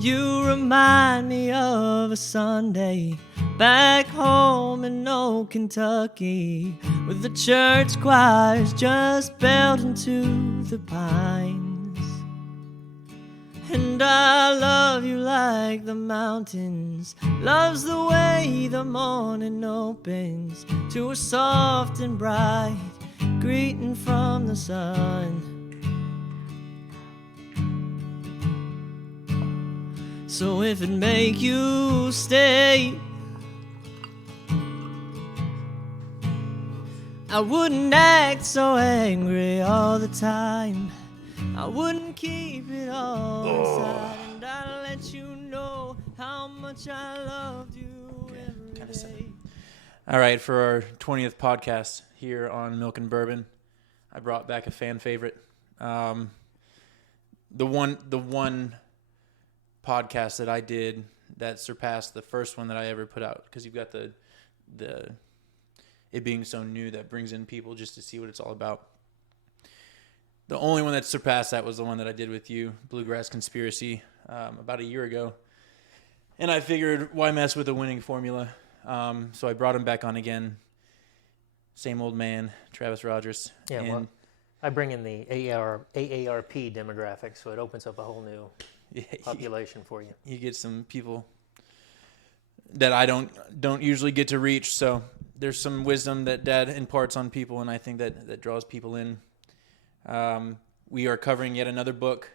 You remind me of a Sunday back home in old Kentucky, with the church choirs just belting to the pines. And I love you like the mountains loves the way the morning opens to a soft and bright greeting from the sun. So if it make you stay, I wouldn't act so angry all the time. I wouldn't keep it all inside, and I'd let you know how much I loved you every day. All right, for our 20th podcast here on Milk and Bourbon, I brought back a fan favorite. The one podcast that I did that surpassed the first one that I ever put out, because you've got the it being so new that brings in people just to see what it's all about. The only one that surpassed that was the one that I did with you, Bluegrass Conspiracy, about a year ago. And I figured, why mess with a winning formula? So I brought him back on again. Same old man, Travis Rogers. Yeah, and well, I bring in the AARP demographic, so it opens up a whole new population for you. You get some people that I don't usually get to reach. So there's some wisdom that Dad imparts on people, and I think that draws people in. We are covering yet another book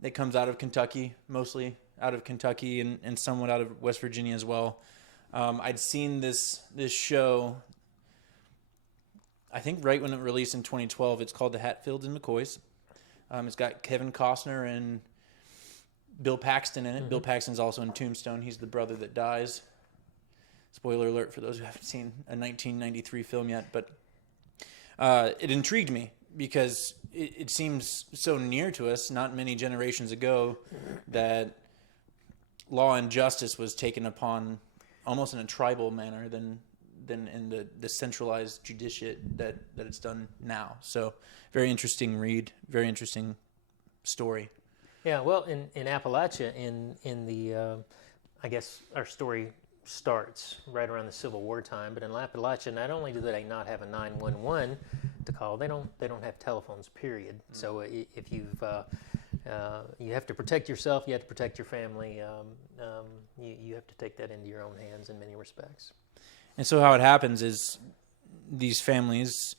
that comes out of Kentucky, mostly out of Kentucky and somewhat out of West Virginia as well. I'd seen this show, I think right when it released in 2012. It's called the Hatfields and Mccoys. It's got Kevin Costner and Bill Paxton in it. Mm-hmm. Bill Paxton's also in Tombstone. He's the brother that dies. Spoiler alert for those who haven't seen a 1993 film yet. But it intrigued me because it seems so near to us, not many generations ago, that law and justice was taken upon almost in a tribal manner than in the centralized judiciate that it's done now. So very interesting read, very interesting story. Yeah, well, in Appalachia, in the, I guess our story starts right around the Civil War time, but in Appalachia, not only do they not have a 911 to call, they don't have telephones, period. Mm-hmm. So if you have to protect yourself, you have to protect your family, you have to take that into your own hands in many respects. And so how it happens is these families,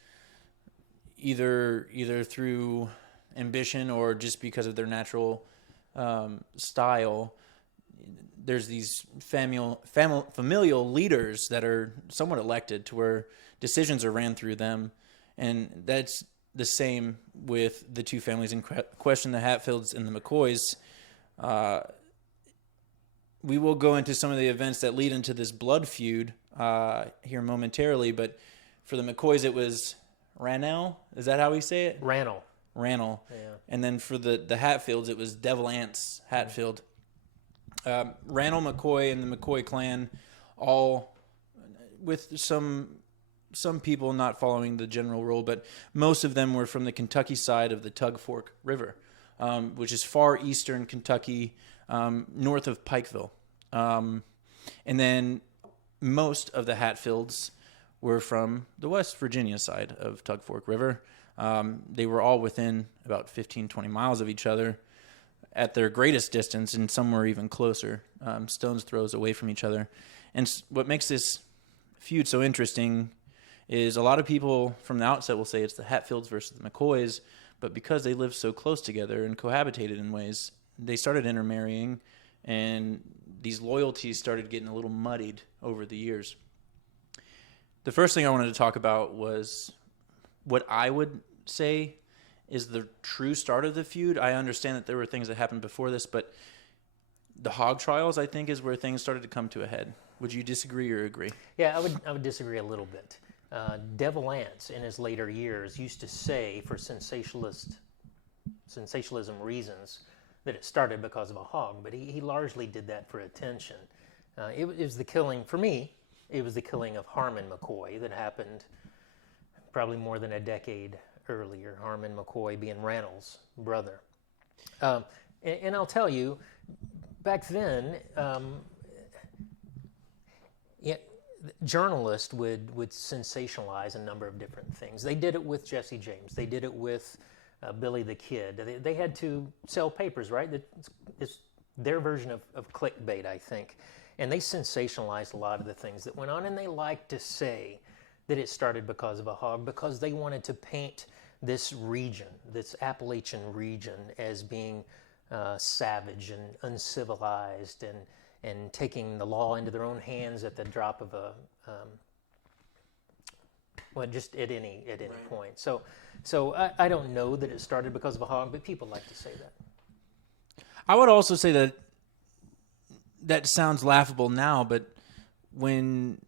either through ambition or just because of their natural style, there's these familial leaders that are somewhat elected to where decisions are ran through them. And that's the same with the two families in question, the Hatfields and the McCoys. We will go into some of the events that lead into this blood feud here momentarily, but for the McCoys it was Rannell. Is that how we say it? Rannell. Yeah. And then for the Hatfields, it was Devil Anse Hatfield. Rannell McCoy and the McCoy clan, all with some people not following the general rule, but most of them were from the Kentucky side of the Tug Fork River, which is far eastern Kentucky, north of Pikeville. And then most of the Hatfields were from the West Virginia side of Tug Fork River. They were all within about 15, 20 miles of each other at their greatest distance, and some were even closer, stone's throws away from each other. And what makes this feud so interesting is a lot of people from the outset will say it's the Hatfields versus the McCoys, but because they lived so close together and cohabitated in ways, they started intermarrying, and these loyalties started getting a little muddied over the years. The first thing I wanted to talk about was what I would say is the true start of the feud. I understand that there were things that happened before this, but the hog trials, I think, is where things started to come to a head. Would you disagree or agree? Yeah, I would disagree a little bit. Devil Anse, in his later years, used to say, for sensationalism reasons, that it started because of a hog, but he largely did that for attention. It was the killing, for me, it was the killing of Harmon McCoy that happened probably more than a decade earlier, Harmon McCoy being Rannell's brother. And I'll tell you, back then, yeah, journalists would sensationalize a number of different things. They did it with Jesse James. They did it with Billy the Kid. They had to sell papers, right? It's their version of clickbait, I think. And they sensationalized a lot of the things that went on, and they liked to say that it started because of a hog, because they wanted to paint this region, this Appalachian region, as being savage and uncivilized and taking the law into their own hands at the drop of a, just at any point. So I don't know that it started because of a hog, but people like to say that. I would also say that sounds laughable now, but when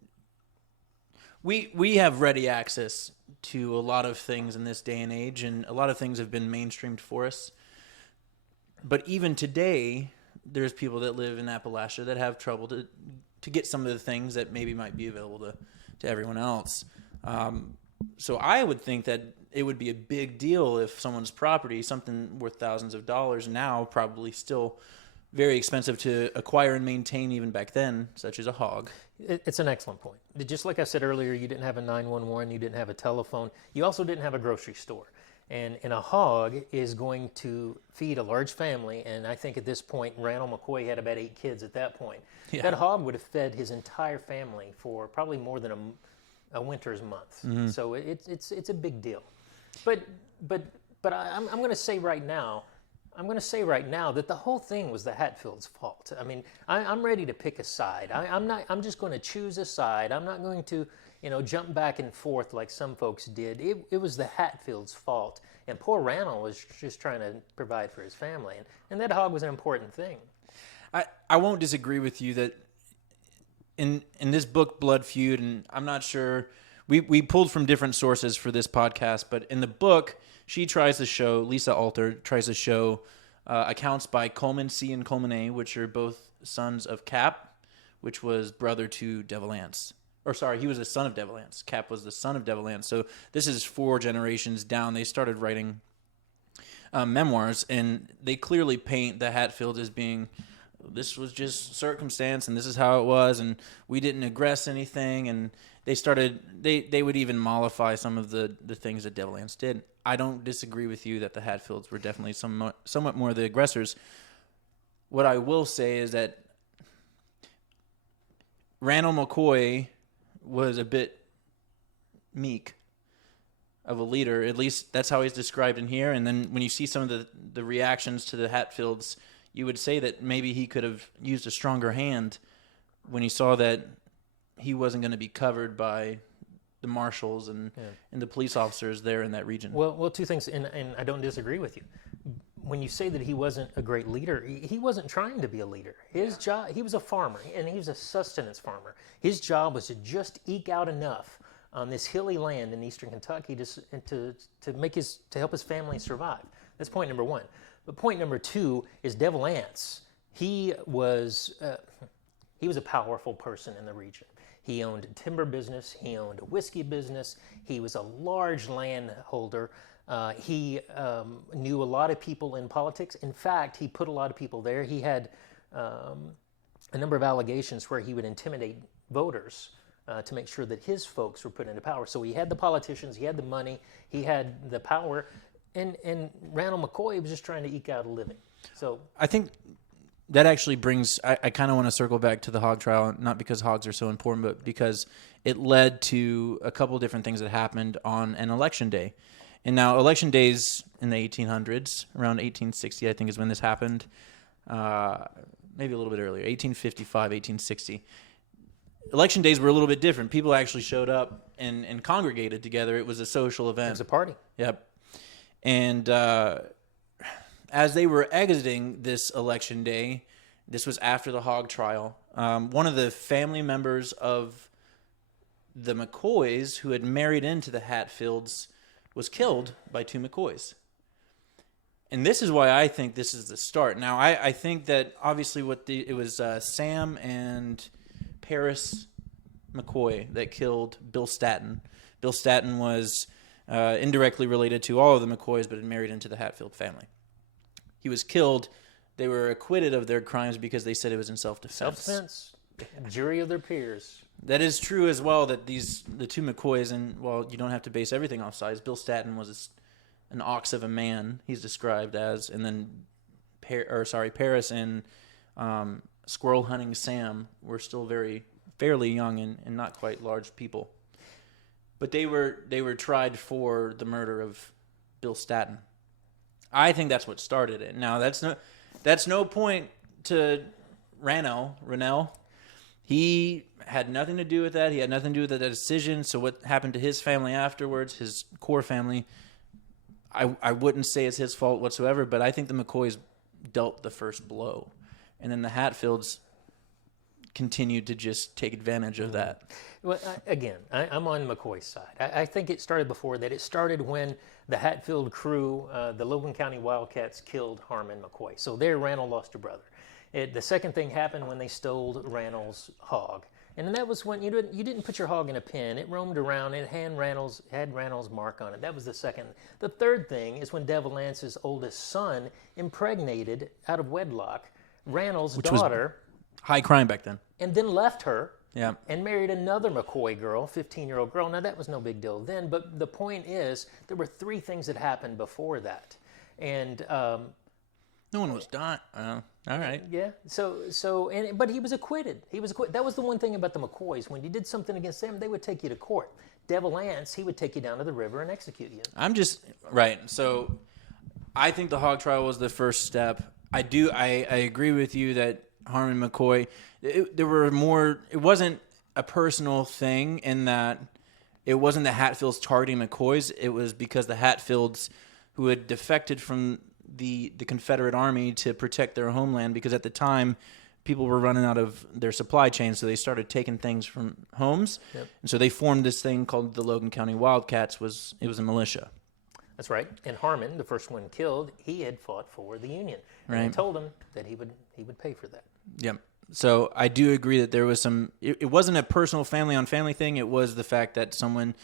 we have ready access to a lot of things in this day and age, and a lot of things have been mainstreamed for us. But even today, there's people that live in Appalachia that have trouble to get some of the things that maybe might be available to everyone else. So I would think that it would be a big deal if someone's property, something worth thousands of dollars now, probably still very expensive to acquire and maintain even back then, such as a hog. It's an excellent point. Just like I said earlier, you didn't have a 911, you didn't have a telephone, you also didn't have a grocery store. And a hog is going to feed a large family, and I think at this point, Randall McCoy had about 8 kids at that point. Yeah. That hog would have fed his entire family for probably more than a winter's month. Mm-hmm. So it's a big deal. But I'm going to say right now, that the whole thing was the Hatfields' fault. I mean, I'm ready to pick a side. I'm just going to choose a side. I'm not going to, jump back and forth like some folks did. It was the Hatfields' fault. And poor Randall was just trying to provide for his family. And that hog was an important thing. I won't disagree with you that in this book, Blood Feud, and I'm not sure, we pulled from different sources for this podcast, but in the book, Lisa Alther tries to show accounts by Coleman C. and Coleman A., which are both sons of Cap, which was brother to Devil Anse. Or sorry, he was the son of Devil Anse. Cap was the son of Devil Anse. So this is 4 generations down. They started writing memoirs, and they clearly paint the Hatfields as being, this was just circumstance, and this is how it was, and we didn't aggress anything, and they would even mollify some of the things that Devil Anse did. I don't disagree with you that the Hatfields were definitely somewhat more the aggressors. What I will say is that Randall McCoy was a bit meek of a leader. At least that's how he's described in here. And then when you see some of the reactions to the Hatfields, you would say that maybe he could have used a stronger hand when he saw that he wasn't going to be covered by the marshals and the police officers there in that region. Well, 2 things, and I don't disagree with you. When you say that he wasn't a great leader, he wasn't trying to be a leader. His job, he was a farmer, and he was a sustenance farmer. His job was to just eke out enough on this hilly land in eastern Kentucky to help his family survive. That's point number 1. But point number 2 is Devil Anse. He was a powerful person in the region. He owned a timber business. He owned a whiskey business. He was a large landholder. He knew a lot of people in politics. In fact, he put a lot of people there. He had a number of allegations where he would intimidate voters to make sure that his folks were put into power. So he had the politicians, he had the money, he had the power, and Randall McCoy was just trying to eke out a living. So I think that actually brings, I kind of want to circle back to the hog trial, not because hogs are so important, but because it led to a couple of different things that happened on an election day. And now election days in the 1800s, around 1860, I think is when this happened, maybe a little bit earlier, 1855, 1860. Election days were a little bit different. People actually showed up and congregated together. It was a social event. It was a party. Yep. And as they were exiting this election day, this was after the hog trial, one of the family members of the McCoys who had married into the Hatfields was killed by 2 McCoys. And this is why I think this is the start. Now, I think that obviously it was Sam and Paris McCoy that killed Bill Statton. Bill Statton was indirectly related to all of the McCoys, but had married into the Hatfield family. He was killed they were acquitted of their crimes because they said it was in self-defense. Self-defense, jury of their peers. That is true as well, that the two McCoys, and well, you don't have to base everything off size. Bill Statton was an ox of a man, he's described as, and then Paris and Squirrel Hunting Sam were still fairly young and not quite large people. But they were tried for the murder of Bill Statton. I think that's what started it. Now that's no point to Rannell. He had nothing to do with that. He had nothing to do with that decision. So what happened to his family afterwards, his core family, I wouldn't say it's his fault whatsoever, but I think the McCoys dealt the first blow. And then the Hatfields continued to just take advantage of that. Well, I'm on McCoy's side. I think it started before that. It started when the Hatfield crew, the Logan County Wildcats, killed Harmon McCoy. So there, Rannell lost a brother. The second thing happened when they stole Rannell's hog. And then that was when you didn't put your hog in a pen. It roamed around. It had Rannell's mark on it. That was the second. The third thing is when Devil Lance's oldest son impregnated out of wedlock Rannell's daughter. High crime back then. And then left her. Yeah. And married another McCoy girl, 15-year-old girl. Now, that was no big deal then, but the point is there were three things that happened before that. And no one was dying. All right. Yeah. But he was acquitted. That was the one thing about the McCoys. When you did something against them, they would take you to court. Devil Lance, he would take you down to the river and execute you. Right. So I think the hog trial was the first step. I agree with you that Harmon McCoy, it wasn't a personal thing in that it wasn't the Hatfields targeting McCoys. It was because the Hatfields, who had defected from the Confederate Army to protect their homeland, because at the time people were running out of their supply chain, so they started taking things from homes. Yep. And so they formed this thing called the Logan County Wildcats. It was a militia. That's right. And Harmon, the first one killed, he had fought for the Union. Right. And they told him that he would pay for that. Yep. So I do agree that there was some. It wasn't a personal family on family thing. It was the fact that someone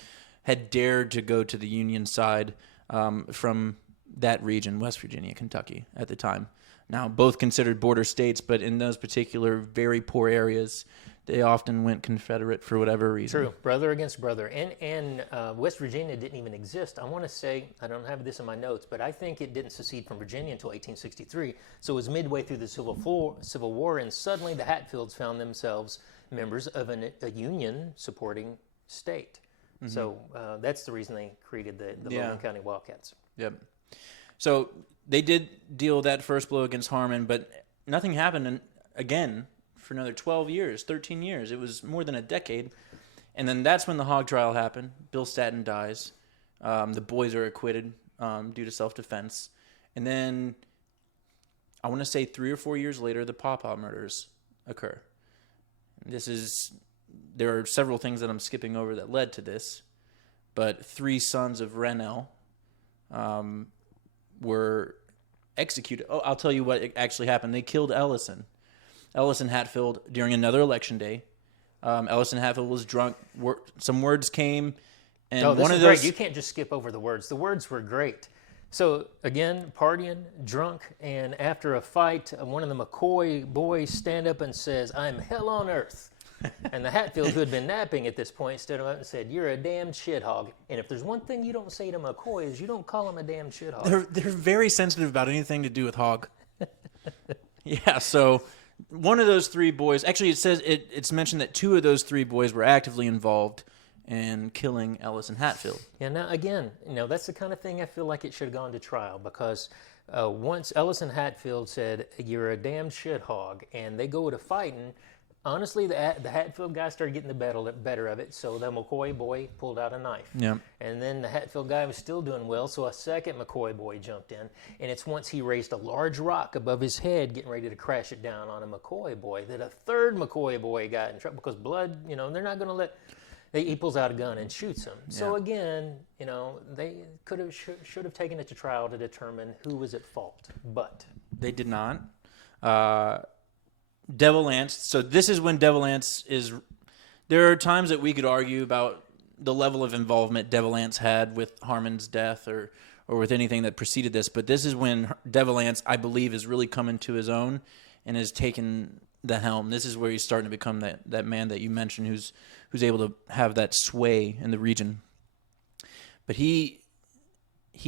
had dared to go to the Union side from that region, West Virginia, Kentucky, at the time. Now, both considered border states, but in those particular very poor areas, they often went Confederate for whatever reason. True, brother against brother. And West Virginia didn't even exist. I want to say, I don't have this in my notes, but I think it didn't secede from Virginia until 1863. So it was midway through the Civil War, and suddenly the Hatfields found themselves members of a Union-supporting state. Mm-hmm. So that's the reason they created the Logan County Wildcats. Yep. So they did deal that first blow against Harmon, but nothing happened again for another 12 years, 13 years. It was more than a decade. And then that's when the hog trial happened. Bill Statton dies. The boys are acquitted due to self-defense. And then I want to say 3 or 4 years later, the Pawpaw murders occur. There are several things that I'm skipping over that led to this, but 3 sons of Rannell were executed. Oh, I'll tell you what actually happened. They killed Ellison Hatfield during another election day. Ellison Hatfield was drunk. Some words came, and one of those. Great. You can't just skip over the words. The words were great. So again, partying, drunk, and after a fight, one of the McCoy boys stand up and says, "I'm hell on earth." And the Hatfield, who had been napping at this point, stood up and said, "You're a damn shit hog." And if there's one thing you don't say to McCoy is you don't call him a damn shit hog. They're very sensitive about anything to do with hog. Yeah, so one of those 3 boys, actually it says it's mentioned that 2 of those 3 boys were actively involved in killing Ellison Hatfield. Yeah, now again, that's the kind of thing I feel like it should have gone to trial, because once Ellison Hatfield said, "You're a damn shit hog," and they go to fighting, honestly, the Hatfield guy started getting the better of it, so the McCoy boy pulled out a knife. Yeah. And then the Hatfield guy was still doing well, so a second McCoy boy jumped in, and it's once he raised a large rock above his head, getting ready to crash it down on a McCoy boy, that a third McCoy boy got in trouble, because blood, they're not going to let... He pulls out a gun and shoots him. Yeah. So again, they should have taken it to trial to determine who was at fault, but... They did not. Devil Lance. So this is when Devil Lance is... There are times that we could argue about the level of involvement Devil Lance had with Harmon's death or or with anything that preceded this, but this is when Devil Anse, I believe, is really coming to his own and has taken the helm. This is where he's starting to become that man that you mentioned, who's able to have that sway in the region. But he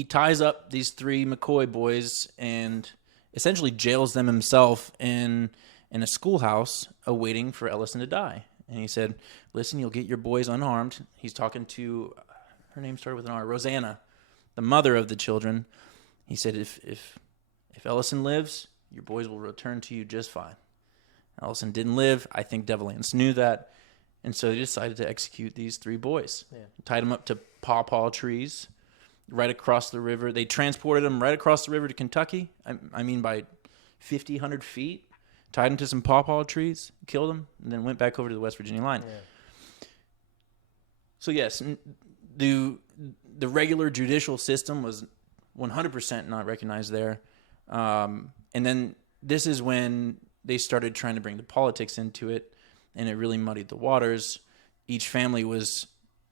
ties up these 3 McCoy boys and essentially jails them himself in a schoolhouse, awaiting for Ellison to die. And he said, "Listen, you'll get your boys unharmed." He's talking to, her name started with an R, Rosanna, the mother of the children. He said, if Ellison lives, your boys will return to you just fine. Ellison didn't live. I think Devil Anse knew that. And so they decided to execute these 3 boys. Yeah. Tied them up to pawpaw trees right across the river. They transported them right across the river to Kentucky. I mean, by 50, 100 feet. Tied them to some pawpaw trees, killed them, and then went back over to the West Virginia line. Yeah. So yes, the regular judicial system was 100% not recognized there. And then this is when they started trying to bring the politics into it, and it really muddied the waters. Each family was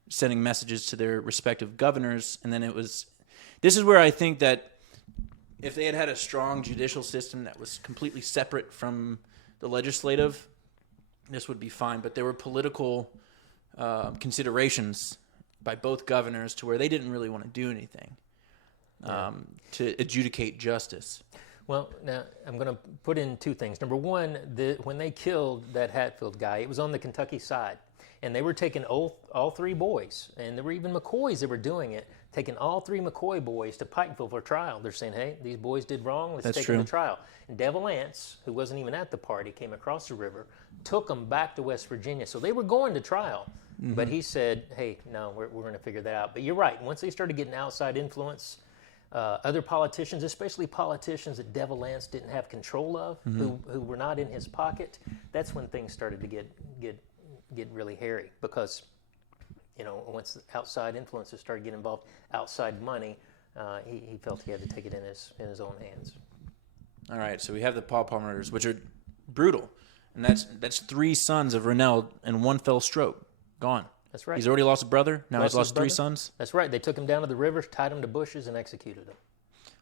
sending messages to their respective governors, and then this is where I think that if they had had a strong judicial system that was completely separate from the legislative, this would be fine. But there were political considerations by both governors to where they didn't really want to do anything to adjudicate justice. Well, now I'm going to put in 2 things. Number one, when they killed that Hatfield guy, it was on the Kentucky side. And they were taking all 3 boys, and there were even McCoys that were doing it, taking all 3 McCoy boys to Pikeville for trial. They're saying, hey, these boys did wrong, let's take them to trial. And Devil Anse, who wasn't even at the party, came across the river, took them back to West Virginia. So they were going to trial, but he said, hey, no, we're going to figure that out. But you're right, once they started getting outside influence, other politicians, especially politicians that Devil Anse didn't have control of, who were not in his pocket, that's when things started to get really hairy, because once outside influences started getting involved, outside money, he felt he had to take it in his own hands. All right, so we have the pawpaw murders, which are brutal, and that's 3 sons of Rennell in one fell stroke, gone. That's right. He's already lost a brother. Now he's lost 3 sons. That's right. They took him down to the river, tied him to bushes, and executed him.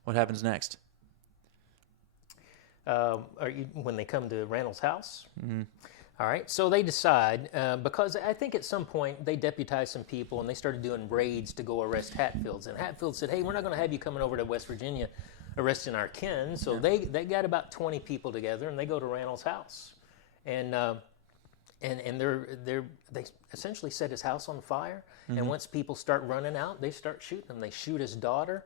What happens next? When they come to Randall's house. Mm-hmm. All right, so they decide, because I think at some point they deputized some people and they started doing raids to go arrest Hatfields. And Hatfield said, hey, we're not going to have you coming over to West Virginia arresting our kin. So they got about 20 people together and they go to Randall's house. And they essentially set his house on fire. Mm-hmm. And once people start running out, they start shooting him. They shoot his daughter.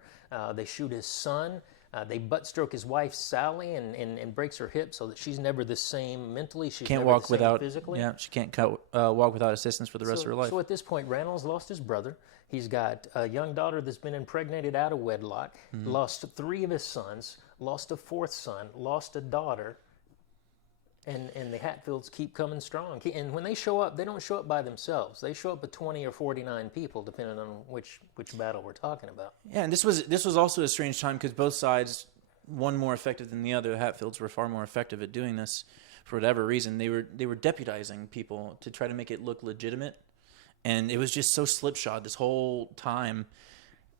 They shoot his son. They butt stroke his wife Sally and breaks her hip so that she's never the same mentally. She can't walk without physically. Yeah, she can't walk without assistance for the rest of her life. So at this point, Randall's lost his brother. He's got a young daughter that's been impregnated out of wedlock. Mm-hmm. Lost 3 of his sons. Lost a 4th son. Lost a daughter. And the Hatfields keep coming strong. And when they show up, they don't show up by themselves. They show up with 20 or 49 people, depending on which battle we're talking about. Yeah, and this was also a strange time because both sides, one more effective than the other. The Hatfields were far more effective at doing this for whatever reason. They were deputizing people to try to make it look legitimate, and it was just so slipshod this whole time.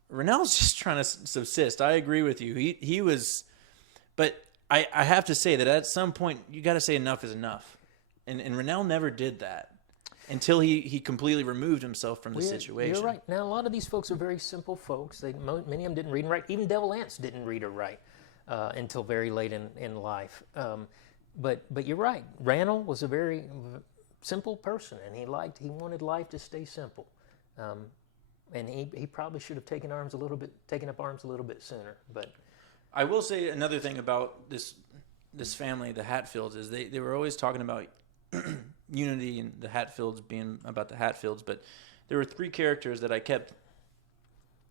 Rennell's just trying to subsist. I agree with you. He was, but I have to say that at some point you got to say enough is enough, and Rennell never did that until he completely removed himself from the situation. You're right. Now a lot of these folks are very simple folks. Many of them didn't read and write. Even Devil Anse didn't read or write until very late in life. But you're right. Randall was a very simple person, and he wanted life to stay simple. And he probably should have taken up arms a little bit sooner. But I will say another thing about this family, the Hatfields, is they were always talking about unity and the Hatfields being about the Hatfields, but there were 3 characters that I kept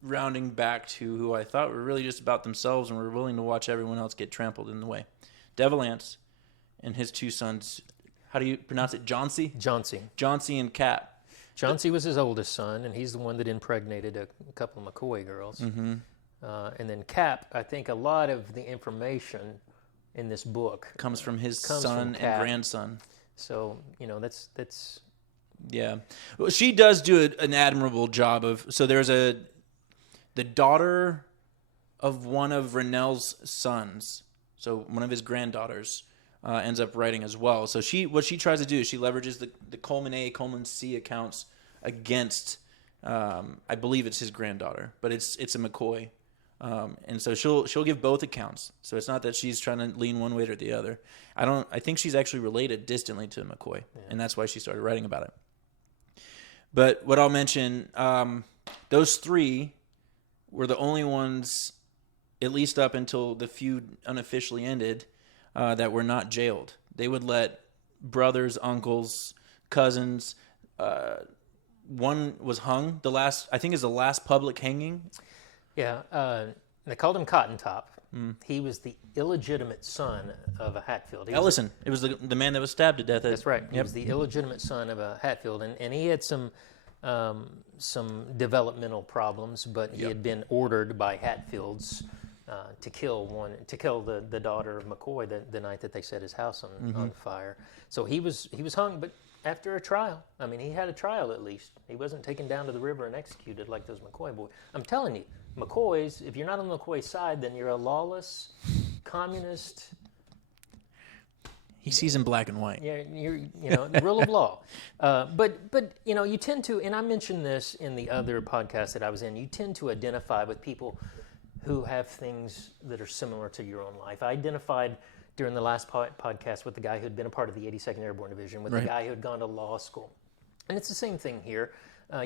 rounding back to who I thought were really just about themselves and were willing to watch everyone else get trampled in the way. Devil Anse and his 2 sons. How do you pronounce it? Johnsy? Johnsy and Cap. Johnsy was his oldest son, and he's the one that impregnated a couple of McCoy girls. Mm-hmm. And then Cap, I think a lot of the information in this book comes from his son and grandson. So, that's... Yeah. Well, she does do an admirable job of... So there's the daughter of one of Rennell's sons, so one of his granddaughters, ends up writing as well. So what she tries to do is she leverages the Coleman A, Coleman C accounts against, I believe it's his granddaughter, but it's a McCoy. And so she'll give both accounts. So it's not that she's trying to lean one way or the other. I think she's actually related distantly to McCoy, and that's why she started writing about it. But what I'll mention, those three were the only ones, at least up until the feud unofficially ended, that were not jailed. They would let brothers, uncles, cousins. One was hung. I think is the last public hanging. Yeah, they called him Cotton Top. He was the illegitimate son of a Hatfield. Ellison. It was the man that was stabbed to death. That's right. He was the illegitimate son of a Hatfield, and he had some developmental problems, but he had been ordered by Hatfields to kill the daughter of McCoy the night that they set his house on fire. So he was hung, but after a trial. I mean, he had a trial at least. He wasn't taken down to the river and executed like those McCoy boys. I'm telling you, McCoys, if you're not on the McCoy side, then you're a lawless, communist. He sees in black and white. Yeah, the rule of law. But you tend to, and I mentioned this in the other podcast that I was in, you tend to identify with people who have things that are similar to your own life. I identified during the last podcast with the guy who had been a part of the 82nd Airborne Division, with the guy who had gone to law school. And it's the same thing here.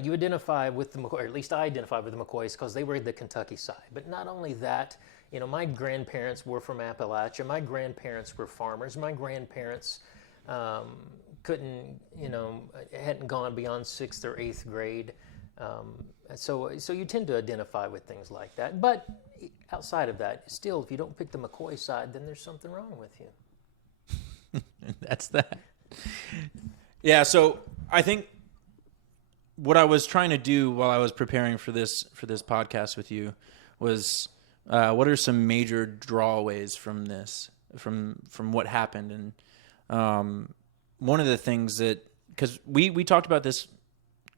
You identify with the McCoy, or at least I identify with the McCoys because they were the Kentucky side. But not only that, my grandparents were from Appalachia. My grandparents were farmers. My grandparents hadn't gone beyond 6th or 8th grade. So you tend to identify with things like that. But outside of that, still, if you don't pick the McCoy side, then there's something wrong with you. That's that. Yeah, so I think what I was trying to do while I was preparing for this podcast with you was what are some major drawaways from this, from what happened. And one of the things that, because we talked about this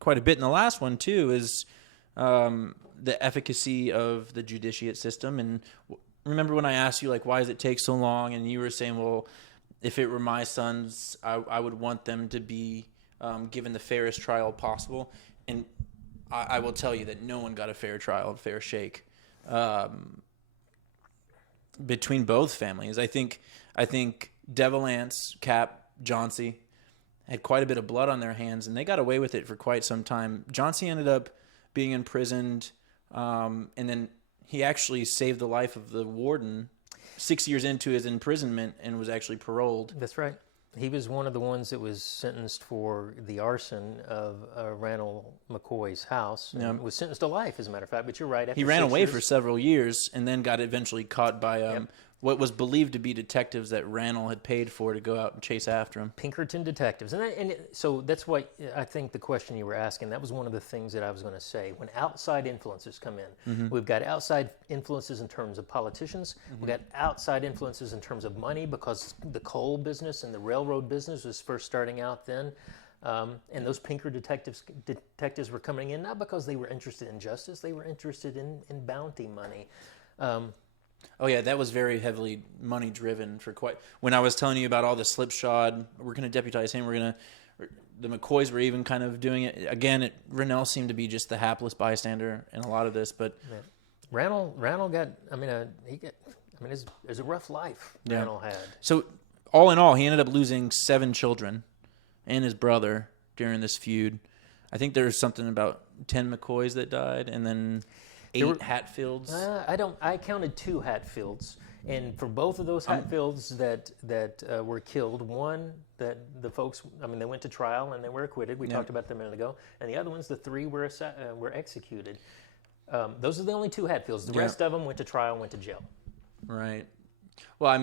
quite a bit in the last one too, is the efficacy of the judiciate system. And remember when I asked you, like, why does it take so long? And you were saying, well, if it were my sons, I would want them to be given the fairest trial possible. And I will tell you that no one got a fair trial, a fair shake between both families. I think Devil Anse, Cap, Jauncey had quite a bit of blood on their hands, and they got away with it for quite some time. Jauncey ended up being imprisoned, and then he actually saved the life of the warden 6 years into his imprisonment and was actually paroled. That's right. He was one of the ones that was sentenced for the arson of Randall McCoy's house. Yeah. Was sentenced to life, as a matter of fact, but you're right. He ran away for several years and then got eventually caught by what was believed to be detectives that Randall had paid for to go out and chase after him. Pinkerton detectives. So that's what I think the question you were asking, that was one of the things that I was going to say. When outside influences come in, we've got outside influences in terms of politicians. We've got outside influences in terms of money, because the coal business and the railroad business was first starting out then. And those Pinkerton detectives were coming in not because they were interested in justice, they were interested in bounty money. Oh yeah, that was very heavily money driven for quite. When I was telling you about all the slipshod, we're going to deputize him. The McCoys were even kind of doing it again. Rennell seemed to be just the hapless bystander in a lot of this, but Randall got. It's a rough life Randall had. So all in all, he ended up losing 7 children and his brother during this feud. I think there was something about 10 McCoys that died, and then 8 Hatfields. I counted 2 Hatfields, and for both of those Hatfields that were killed, one that the folks, they went to trial and they were acquitted. We talked about them a minute ago, and the other ones, the 3 were executed. Those are the only 2 Hatfields. The rest of them went to trial, went to jail. Right. Well,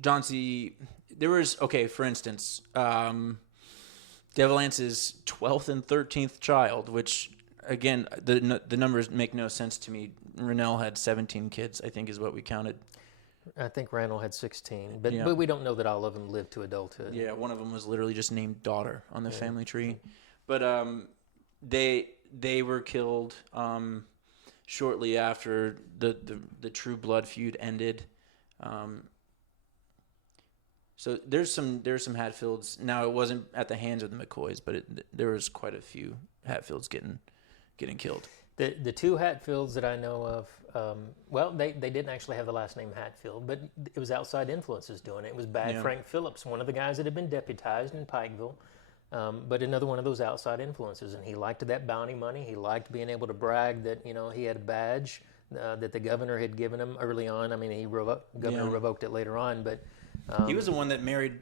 Jauncey, there was for instance, Devil Anse's 12th and 13th child, which. Again, the numbers make no sense to me. Rennell had 17 kids, I think is what we counted. I think Randall had 16, but we don't know that all of them lived to adulthood. Yeah, one of them was literally just named daughter on the family tree. But they were killed. shortly after the True Blood feud ended. So there's some Hatfields. Now it wasn't at the hands of the McCoys, but there was quite a few Hatfields getting killed. The two Hatfields that I know of, well, they didn't actually have the last name Hatfield, but it was outside influences doing it. It was Bad Frank Phillips, one of the guys that had been deputized in Pikeville, but another one of those outside influences. And he liked that bounty money. He liked being able to brag that, he had a badge that the governor had given him early on. I mean, governor revoked it later on, but... he was the one that married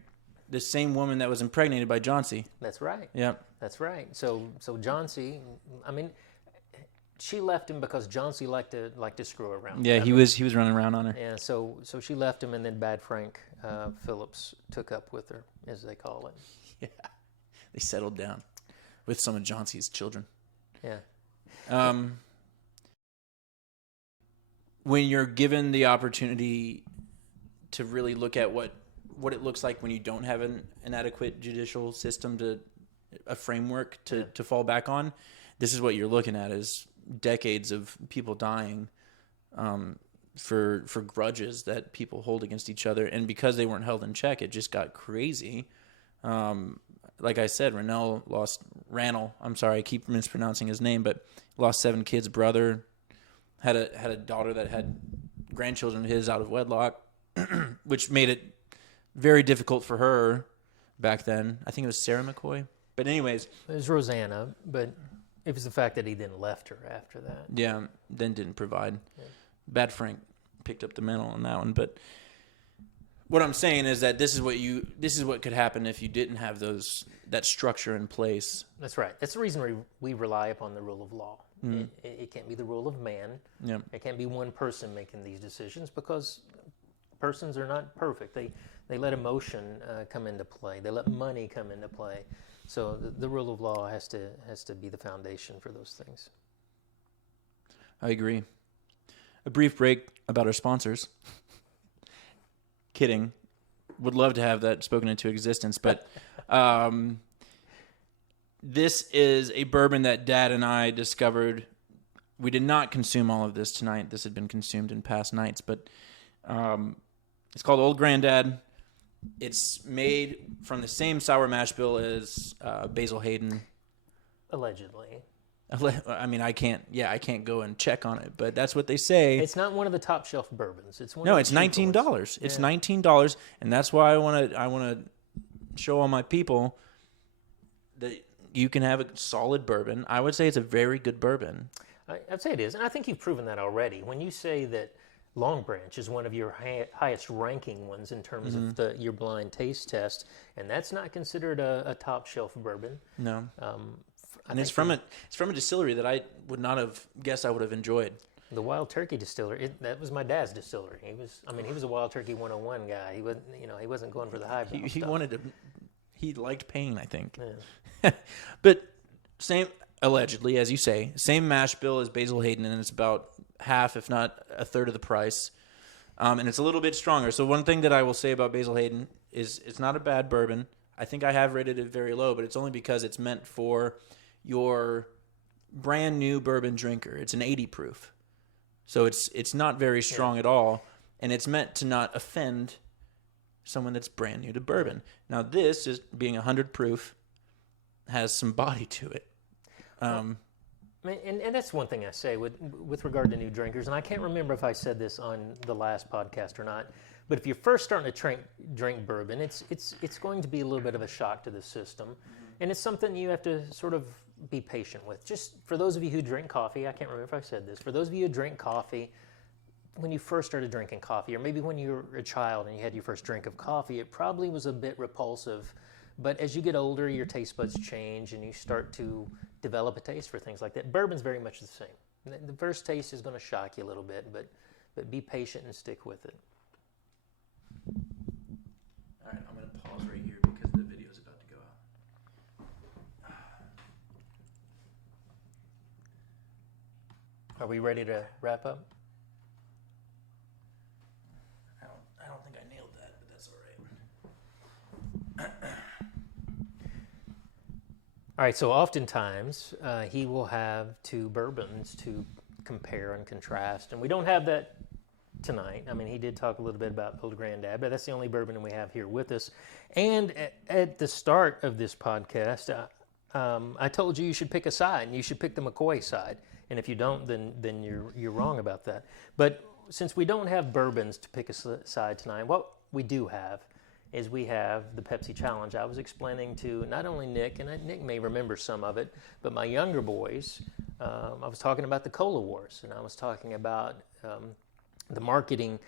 the same woman that was impregnated by Johnsy. That's right. Yep. That's right. So Johnsy, I mean... She left him because Johnsy liked to screw around. Yeah, he was running around on her. Yeah, so she left him, and then Bad Frank Phillips took up with her, as they call it. Yeah, they settled down with some of Johnsy's children. Yeah. When you're given the opportunity to really look at what it looks like when you don't have an adequate judicial system a framework to fall back on, this is what you're looking at is decades of people dying for grudges that people hold against each other, and because they weren't held in check, it just got crazy. Like I said, Rannell. I'm sorry, I keep mispronouncing his name, but lost 7 kids. Brother had a daughter that had grandchildren of his out of wedlock, which made it very difficult for her back then. I think it was Sarah McCoy. But anyways, it was Rosanna, but it was the fact that he then left her after that. Yeah, then didn't provide. Yeah. Bad Frank picked up the mantle on that one. But what I'm saying is that this is what could happen if you didn't have that structure in place. That's right. That's the reason we rely upon the rule of law. Mm-hmm. It can't be the rule of man. Yeah. It can't be one person making these decisions because persons are not perfect. They let emotion come into play. They let money come into play. So the rule of law has to be the foundation for those things. I agree. A brief break about our sponsors. Kidding. Would love to have that spoken into existence, but this is a bourbon that Dad and I discovered. We did not consume all of this tonight. This had been consumed in past nights, but it's called Old Granddad. It's made from the same sour mash bill as Basil Hayden. Allegedly. I mean, I can't go and check on it, but that's what they say. It's not one of the top shelf bourbons. It's $19. It's $19, and that's why I want to show all my people that you can have a solid bourbon. I would say it's a very good bourbon. I'd say it is, and I think you've proven that already. When you say that Long Branch is one of your highest ranking ones in terms of your blind taste test, and that's not considered a top shelf bourbon. No, and it's from a distillery that I would not have guessed I would have enjoyed. The Wild Turkey Distillery. That was my dad's distillery. He was a Wild Turkey 101 guy. He wasn't going for the high. He liked pain, I think. Yeah. But allegedly, as you say, same mash bill as Basil Hayden, and it's about half, if not a third of the price. And it's a little bit stronger. So one thing that I will say about Basil Hayden is it's not a bad bourbon. I think I have rated it very low, but it's only because it's meant for your brand new bourbon drinker. It's an 80 proof. So it's not very strong at all. And it's meant to not offend someone that's brand new to bourbon. Now this is being 100 proof, has some body to it. And that's one thing I say with regard to new drinkers, and I can't remember if I said this on the last podcast or not, but if you're first starting to drink bourbon, it's going to be a little bit of a shock to the system, and it's something you have to sort of be patient with. Just for those of you who drink coffee, I can't remember if I said this, for those of you who drink coffee, when you first started drinking coffee, or maybe when you were a child and you had your first drink of coffee, it probably was a bit repulsive. But as you get older, your taste buds change and you start to develop a taste for things like that. Bourbon's very much the same. The first taste is going to shock you a little bit, but be patient and stick with it. All right, I'm going to pause right here because the video's about to go out. Are we ready to wrap up? I don't think I nailed that, but that's all right. All right, so oftentimes he will have 2 bourbons to compare and contrast. And we don't have that tonight. I mean, he did talk a little bit about Old Granddad, but that's the only bourbon we have here with us. And at the start of this podcast, I told you should pick a side, and you should pick the McCoy side. And if you don't, then you're wrong about that. But since we don't have bourbons to pick a side tonight, what we do have is we have the Pepsi Challenge. I was explaining to not only Nick, and Nick may remember some of it, but my younger boys, I was talking about the Cola Wars, and I was talking about the marketing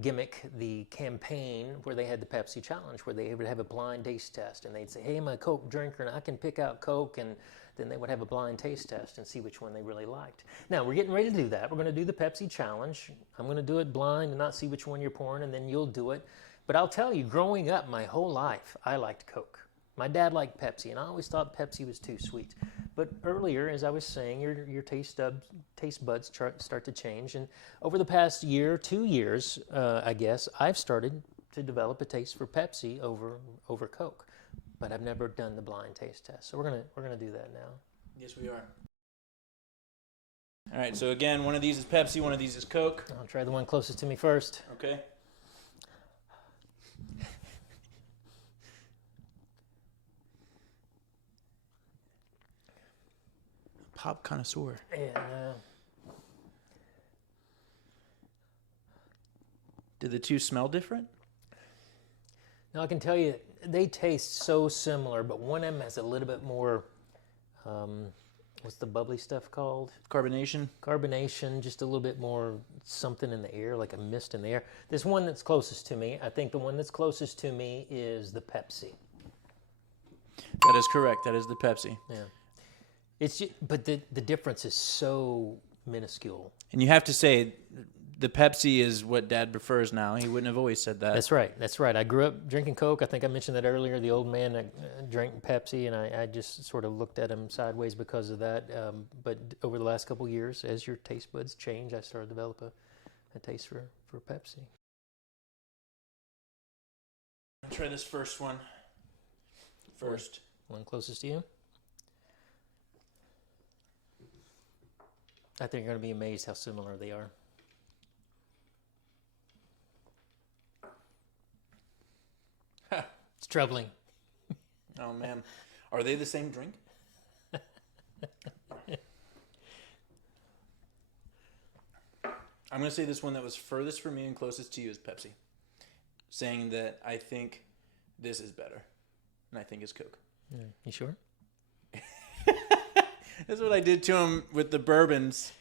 gimmick, the campaign where they had the Pepsi Challenge, where they would have a blind taste test, and they'd say, hey, I'm a Coke drinker, and I can pick out Coke, and then they would have a blind taste test and see which one they really liked. Now, we're getting ready to do that. We're going to do the Pepsi Challenge. I'm going to do it blind and not see which one you're pouring, and then you'll do it. But I'll tell you, growing up my whole life, I liked Coke. My dad liked Pepsi, and I always thought Pepsi was too sweet. But earlier, as I was saying, your taste buds start to change. And over the past year, 2 years, I guess, I've started to develop a taste for Pepsi over Coke. But I've never done the blind taste test. So we're gonna do that now. Yes, we are. All right, so again, one of these is Pepsi, one of these is Coke. I'll try the one closest to me first. Okay. Pop connoisseur. And did the two smell different? now I can tell you, they taste so similar, but one of them has a little bit more, what's the bubbly stuff called? Carbonation? Carbonation, just a little bit more something in the air, like a mist in the air. This one that's closest to me, I think the one that's closest to me is the Pepsi. That is correct. That is the Pepsi. Yeah. It's just, but the difference is so minuscule. And you have to say, the Pepsi is what Dad prefers now. He wouldn't have always said that. That's right. That's right. I grew up drinking Coke. I think I mentioned that earlier. The old man drank Pepsi, and I just sort of looked at him sideways because of that. But over the last couple of years, as your taste buds change, I started to develop a taste for Pepsi. I'll try this first one first. One closest to you. I think you're going to be amazed how similar they are. It's troubling. Oh, man. Are they the same drink? I'm going to say this one that was furthest from me and closest to you is Pepsi. Saying that I think this is better. And I think it's Coke. Yeah. You sure? That's what I did to him with the bourbons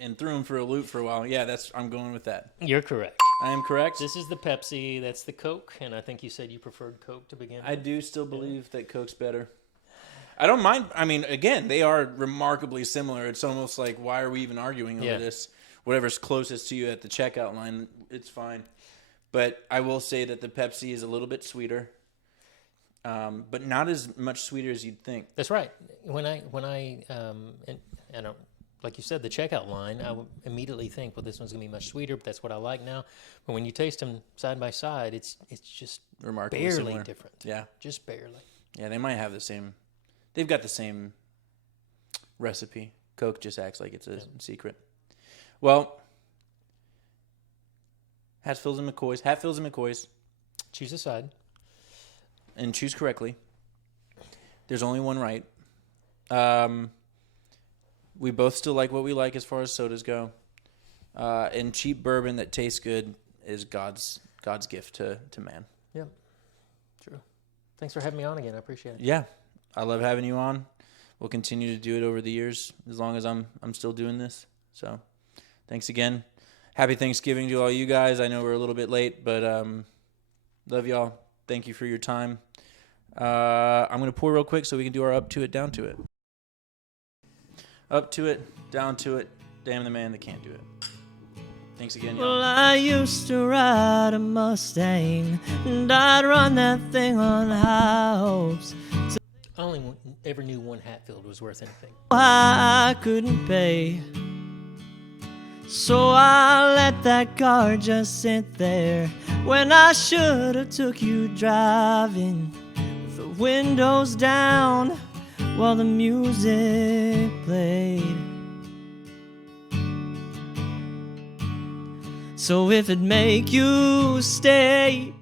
and threw him for a loop for a while. Yeah, I'm going with that. You're correct. I am correct. This is the Pepsi, that's the Coke, and I think you said you preferred Coke to begin with. I do still believe that Coke's better. I don't mind. I mean, again, they are remarkably similar. It's almost like, why are we even arguing over this? Whatever's closest to you at the checkout line, it's fine. But I will say that the Pepsi is a little bit sweeter. But not as much sweeter as you'd think. That's right. When I don't, like you said, the checkout line, I would immediately think, well, this one's gonna be much sweeter. But that's what I like now. But when you taste them side by side, it's just Remarkably barely similar. different. Yeah, just barely. Yeah, they might have the same. They've got the same recipe. Coke just acts like it's a secret. Well, Hatfields and Mccoys. Choose a side. And choose correctly. There's only one right. We both still like what we like as far as sodas go. And cheap bourbon that tastes good is God's gift to man. Yep. True. Thanks for having me on again. I appreciate it. Yeah. I love having you on. We'll continue to do it over the years as long as I'm still doing this. So thanks again. Happy Thanksgiving to all you guys. I know we're a little bit late, but love y'all. Thank you for your time. I'm going to pour real quick so we can do our up to it, down to it. Up to it, down to it. Damn the man that can't do it. Thanks again, y'all. Well, I used to ride a Mustang, and I'd run that thing on high hopes. I only ever knew one Hatfield was worth anything. I couldn't pay, so I let that car just sit there when I should have took you driving with the windows down while the music played. So if it make you stay,